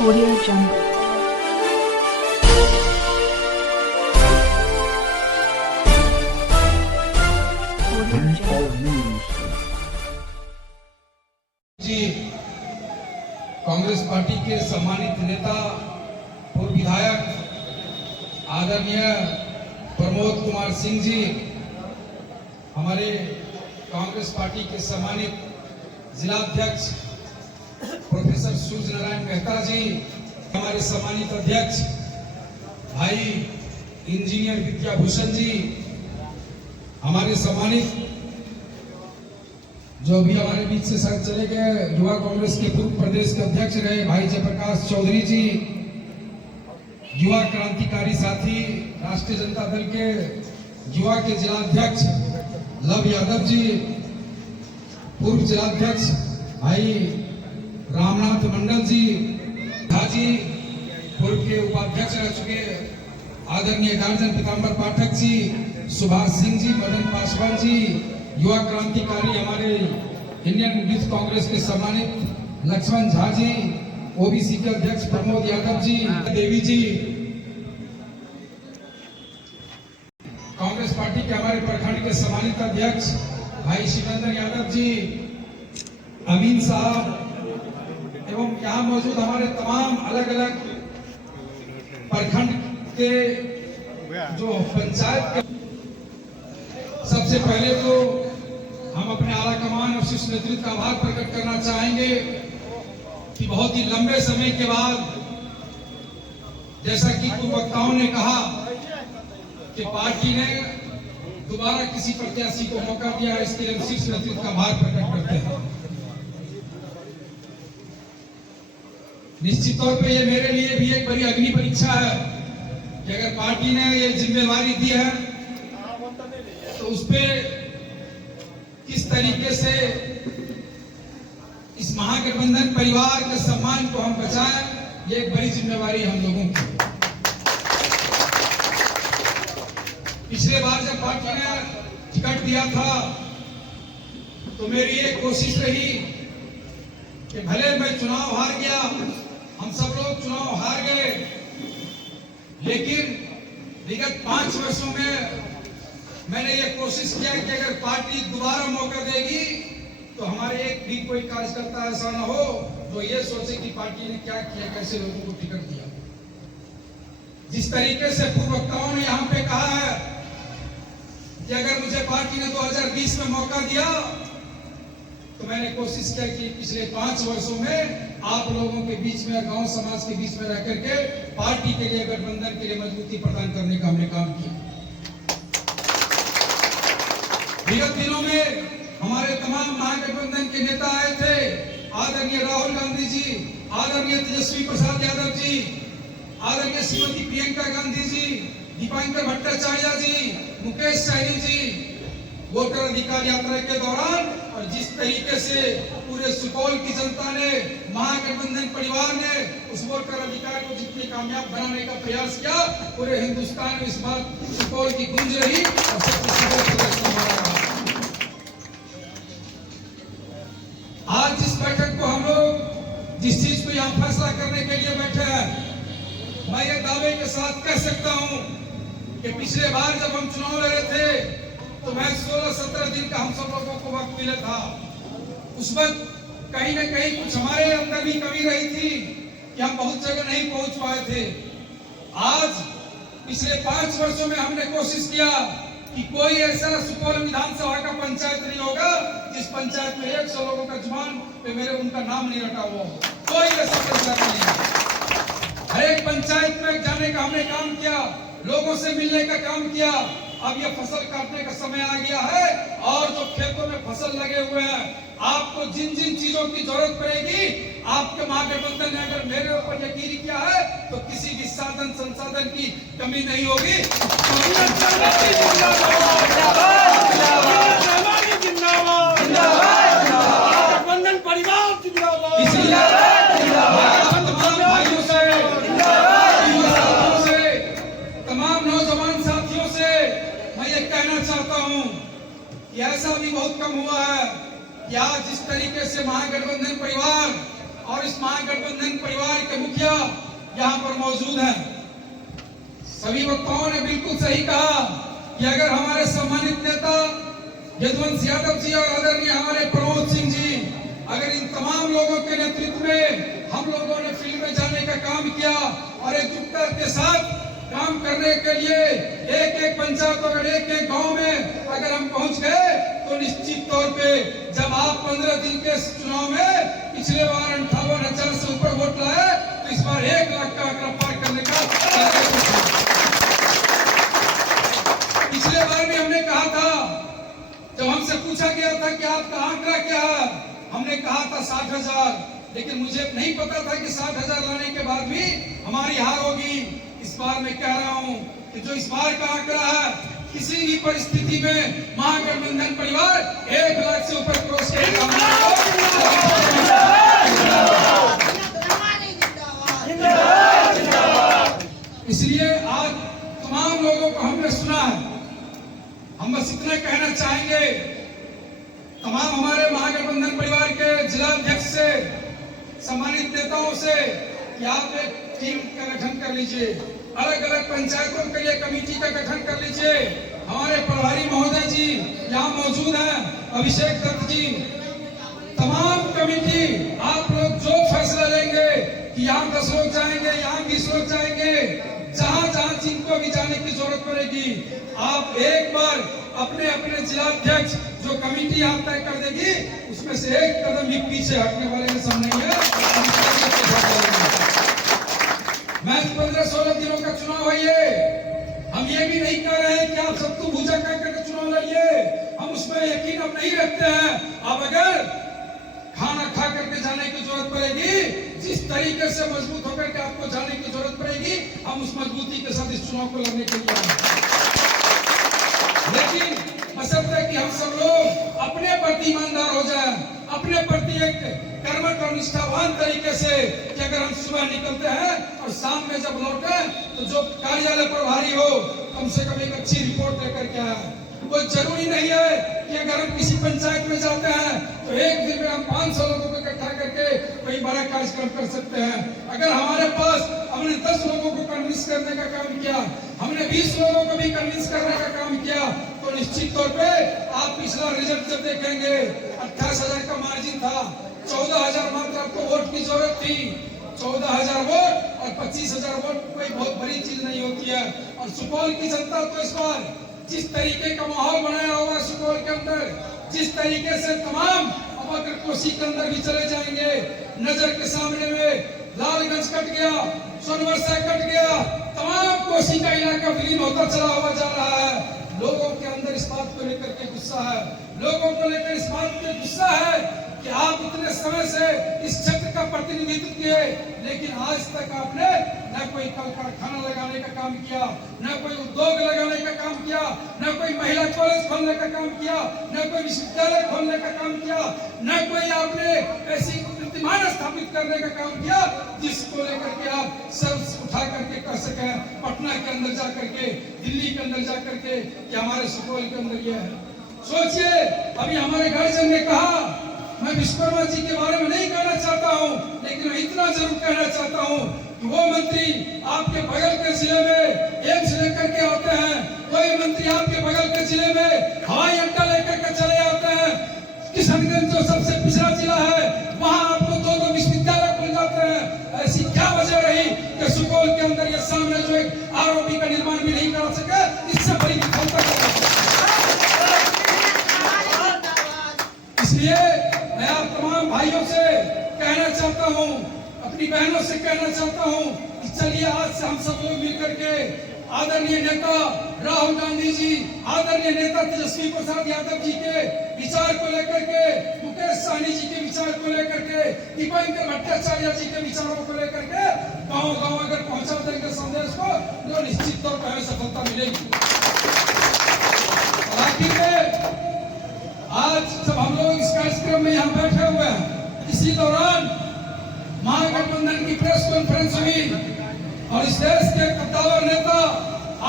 Audio Jungle. Audio Jungle. Ji Congress party के सम्मानित नेता पूर्व विधायक आदरणीय प्रमोद कुमार सिंह जी, हमारे कांग्रेस पार्टी के सम्मानित जिला अध्यक्ष प्रोफेसर सूर्य नारायण मेहता जी, हमारे सम्मानित अध्यक्ष भाई इंजीनियर विद्याभूषण जी, हमारे सम्मानित जो अभी हमारे बीच से सर चले गए युवा कांग्रेस के पूर्व प्रदेश के अध्यक्ष रहे भाई जयप्रकाश चौधरी जी, युवा क्रांतिकारी साथी राष्ट्रीय जनता दल के युवा के जिला अध्यक्ष लव यादव जी, पूर्व जिला अध्यक्ष भाई रामनाथ मंडल जी, हाजी पूर्व के उपाध्यक्ष रह चुके आदरणीय गार्जन पीताम्बर पाठक जी, सुभाष सिंह जी, मदन पासवान जी, युवा क्रांतिकारी हमारे इंडियन यूथ कांग्रेस के सम्मानित लक्ष्मण झा जी, ओबीसी के अध्यक्ष प्रमोद यादव जी, देवी जी, कांग्रेस पार्टी के हमारे प्रखंड के सम्मानित अध्यक्ष भाई शिवेंद्र यादव जी, अमीन साहब एवं यहाँ मौजूद हमारे तमाम अलग अलग प्रखंड के जो पंचायत के, सबसे पहले तो हम अपने आला कमान और शीर्ष नेतृत्व का आभार प्रकट करना चाहेंगे कि बहुत ही लंबे समय के बाद, जैसा कि कुछ वक्ताओं ने कहा कि पार्टी ने दोबारा किसी प्रत्याशी को मौका दिया है, इसके लिए हम शीर्ष नेतृत्व का आभार प्रकट करते हैं। निश्चित तौर पे ये मेरे लिए भी एक बड़ी अग्नि परीक्षा है कि अगर पार्टी ने ये जिम्मेवारी दी है तो उस पे किस तरीके से इस महागठबंधन परिवार के सम्मान को हम बचाएं, ये एक बड़ी जिम्मेवारी हम लोगों की। पिछले बार जब पार्टी ने टिकट दिया था तो मेरी एक कोशिश रही कि भले मैं चुनाव हार गया, हम सब लोग चुनाव हार गए, लेकिन विगत 5 वर्षों में मैंने ये कोशिश किया कि अगर पार्टी दोबारा मौका देगी तो हमारे एक भी कोई कार्यकर्ता ऐसा ना हो जो ये सोचे कि पार्टी ने क्या किया, कैसे लोगों को टिकट दिया। जिस तरीके से पूर्व वक्ताओं ने यहाँ पे कहा है कि अगर मुझे पार्टी ने 2020 में मौका दिया तो मैंने कोशिश किया कि पिछले 5 वर्षों में आप लोगों के बीच में, गांव समाज के बीच में रह करके पार्टी के लिए, गठबंधन के लिए मजबूती प्रदान करने का हमने काम किया। विगत दिनों में हमारे तमाम महागठबंधन के नेता आए थे, आदरणीय राहुल गांधी जी, आदरणीय तेजस्वी प्रसाद यादव जी, आदरणीय श्रीमती प्रियंका गांधी जी, दीपांकर भट्टाचार्य जी, मुकेश सहनी जी, वोटर अधिकार यात्रा के दौरान, और जिस तरीके से पूरे सुपौल की जनता ने, महागठबंधन परिवार ने उस वोटर अधिकार को जितनी कामयाब बनाने का प्रयास किया, पूरे हिंदुस्तान में इस बात सुपौल की गूंज रही और आज जिस बैठक को हम लोग, जिस चीज को यहाँ फैसला करने के लिए बैठे हैं, मैं ये दावे के साथ कह सकता हूँ कि पिछले बार जब हम चुनाव लड़े थे तो मैं 16-17 दिन का हम सब लोगों को वक्त मिला था। उस वक्त कहीं न कहीं कुछ हमारे अंदर भी कमी रही थी कि हम बहुत जगह नहीं पहुंच पाए थे। आज पिछले 5 वर्षों में हमने कोशिश किया कि कोई ऐसा सुपौल विधानसभा का पंचायत नहीं होगा जिस पंचायत में 100 लोगों का जुबान पे मेरे उनका नाम नहीं रटा हुआ हो। कोई ऐसा पंचायत नहीं है। हर एक पंचायत में जाने का हमने काम किया, लोगों से मिलने का काम किया। अब ये फसल काटने का समय आ गया है और जो खेतों में फसल लगे हुए हैं, आपको जिन जिन चीजों की जरूरत पड़ेगी, आपके महागठबंधन ने अगर मेरे ऊपर यकीन किया है तो किसी भी साधन संसाधन की कमी नहीं होगी। तमाम नौजवान साथियों से मैं ये कहना चाहता हूँ कि ऐसा भी बहुत कम हुआ है कि आज जिस तरीके से महागठबंधन परिवार और इस महागठबंधन परिवार के मुखिया यहाँ पर मौजूद हैं। सभी वक्ताओं ने बिल्कुल सही कहा कि अगर हमारे सम्मानित नेता यदुवंश यादव जी और आदरणीय हमारे प्रमोद सिंह जी, अगर इन तमाम लोगों के नेतृत्व में हम लोगों ने फील्ड में जाने का काम किया और एकजुटता के साथ काम करने के लिए एक एक पंचायत और एक एक गांव में अगर हम पहुंच गए तो निश्चित तौर पे जब आप 15 दिन के चुनाव में पिछले बार 58,000 से ऊपर वोट लाए तो इस बार 1 लाख का आंकड़ा पार करने का पिछले बार भी हमने कहा था, जब हमसे पूछा गया था कि आपका आंकड़ा क्या है, हमने कहा था 60,000, लेकिन मुझे नहीं पता था कि 60,000 लाने के बाद भी हमारी हार होगी। इस बार मैं कह रहा हूं कि जो इस बार का आंकड़ा है, किसी भी परिस्थिति में महागठबंधन परिवार 1 लाख से ऊपर क्रॉस करेगा। इसलिए आज तमाम लोगों को हमने सुना है, हम बस इतना कहना चाहेंगे तमाम हमारे महागठबंधन परिवार के जिला अध्यक्ष से, सम्मानित नेताओं से कि आप एक टीम का गठन कर लीजिए, अलग अलग पंचायतों के लिए कमेटी का गठन कर लीजिए। हमारे प्रभारी महोदय जी यहाँ मौजूद हैं, अभिषेक दत्त जी, तमाम कमेटी आप लोग जो फैसला लेंगे कि यहाँ 10 लोग जाएंगे, यहाँ 20 लोग जाएंगे, जहाँ जहाँ जिनको भी जाने की जरूरत पड़ेगी, आप एक बार अपने अपने जिला अध्यक्ष जो कमेटी आप तय कर देगी उसमें से एक कदम भी पीछे हटने वाले में सब नहीं है। मैं 15-16 दिनों का चुनाव है ये, हम ये भी नहीं कह रहे हैं कि आप सबको भूजा करके चुनाव लड़िए, हम उसमें यकीन अब नहीं रखते हैं। अब अगर खाना खा करके जाने की जरूरत पड़ेगी, जिस तरीके से मजबूत होकर के आपको जाने की जरूरत पड़ेगी, हम उस मजबूती के साथ इस चुनाव को लड़ने के लिए आए। लेकिन बशर्ते कि हम सब लोग अपने प्रति ईमानदार हो जाएं, अपने प्रति एक कर्मठ और निष्ठावान तरीके से कि अगर हम सुबह निकलते हैं और शाम में जब लौटे तो जो कार्यालय प्रभारी हो कम से कम एक अच्छी रिपोर्ट लेकर के आए। वो जरूरी नहीं है कि अगर हम किसी पंचायत में जाते हैं तो एक दिन में हम 500 लोगों को इकट्ठा करके कोई बड़ा कार्यक्रम कर सकते हैं। अगर हमारे पास हमने 10 लोगों को कन्विंस करने का काम किया, हमने 20 लोगों को भी कन्विंस करने का काम किया, तो निश्चित तौर पे आप पिछला रिजल्ट जब देखेंगे 28,000 का मार्जिन था, 14,000 मात्र आपको वोट की जरूरत थी। 14,000 वोट और 25,000 वोट कोई बहुत बड़ी चीज नहीं होती है। और सुपौल की जनता तो इस बार जिस तरीके का माहौल बनाया हुआ है सुपौल के अंदर, जिस तरीके से तमाम अगर कोसी के अंदर भी चले जाएंगे, नजर के सामने में लालगंज कट गया, सोनवर्षा कट गया, तमाम कोसी का इलाका विलीन होता चला हुआ जा रहा है। लोगों के अंदर इस बात को लेकर के गुस्सा है, लोगों को लेकर इस बात पे गुस्सा है कि आप इतने समय से इस क्षेत्र का प्रतिनिधित्व किए, लेकिन आज तक आपने न कोई कल कारखाना लगाने का काम किया, न कोई उद्योग लगाने का काम किया, न कोई महिला कॉलेज खोलने का काम किया, न कोई विश्वविद्यालय खोलने का काम किया, न कोई आपने ऐसी प्रतिमान स्थापित करने का काम किया जिसको लेकर के आप सब उठा करके कर सके पटना के अंदर जा करके, दिल्ली के अंदर जा करके, कि हमारे सुपौल के अंदर यह है। सोचिए, अभी हमारे गार्जियन ने कहा, मैं विश्वकर्मा जी के बारे में नहीं कहना चाहता हूं, लेकिन मैं इतना जरूर कहना चाहता हूं कि वो मंत्री आपके बगल के जिले में एम्स लेकर के आते हैं, कोई मंत्री आपके बगल के जिले में हवाई अड्डा लेकर के चले आते हैं। किशनगंज जो सबसे पिछड़ा जिला है, वहां आपको 2-2 विश्वविद्यालय खुल जाते हैं। ऐसी क्या वजह रही कि सुपौल के अंदर ये सामने जो एक आरओबी का निर्माण भी नहीं करा सके? इससे बड़ी विफलता है। इसलिए मैं आप तमाम भाइयों से कहना चाहता हूं, अपनी बहनों से कहना चाहता हूं कि चलिए आज से हम सब लोग मिलकर के आदरणीय नेता राहुल गांधी जी, आदरणीय नेता तेजस्वी प्रसाद यादव जी के विचार को लेकर के, मुकेश सहनी जी के विचार को लेकर के, दीपंकर भट्टाचार्य जी के विचारों को लेकर के गांव-गांव अगर पहुंचा देंगे संदेश को, तो निश्चित तौर पर हमें सफलता मिलेगी। आखिर में आज जब हम लोग इस कार्यक्रम में यहाँ बैठे हुए हैं, इसी दौरान महागठबंधन की प्रेस कॉन्फ्रेंस हुई और इस देश के कद्दावर नेता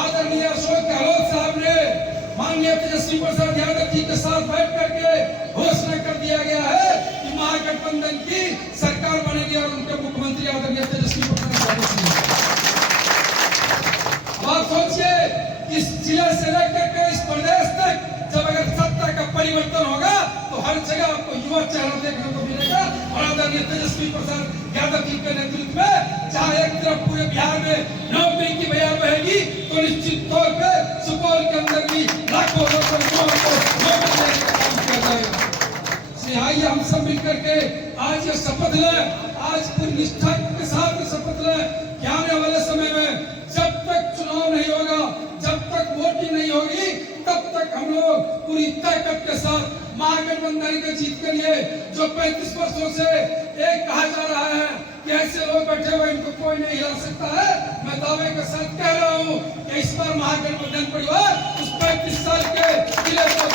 आदरणीय अशोक गहलोत साहब ने माननीय तेजस्वी प्रसाद यादव जी के साथ बैठ करके घोषणा कर दिया गया है कि महागठबंधन की सरकार बनेगी और उनके मुख्यमंत्री आदरणीय तेजस्वी से लेकर के इस प्रदेश तक जब अगर सत्ता का परिवर्तन होगा तो हर जगह आपको युवा चेहरा देखने को मिलेगा। और आदरणीय तेजस्वी प्रसाद यादव जी के नेतृत्व में जहां एक तरफ पूरे बिहार में नौकरी की बयार बहेगी तो निश्चित तौर पे सुपौल के अंदर भी लाखों लोगों को नौकरी देने का काम किया जाएगा। इसलिए आइए हम सब मिलकर के आज ये शपथ लें, आज पूरी निष्ठा के साथ शपथ लें कि आने वाले समय में जब तक चुनाव नहीं होगा, जब तक वोटिंग नहीं होगी, तब तक हम लोग पूरी ताकत के साथ महागठबंधन के जीत के लिए जो 35 वर्षों से एक कहा जा रहा है कि ऐसे लोग बैठे हुए इनको कोई नहीं हिला सकता है, मैं दावे के साथ कह रहा हूं कि इस बार महागठबंधन परिवार उस 35 साल के किले को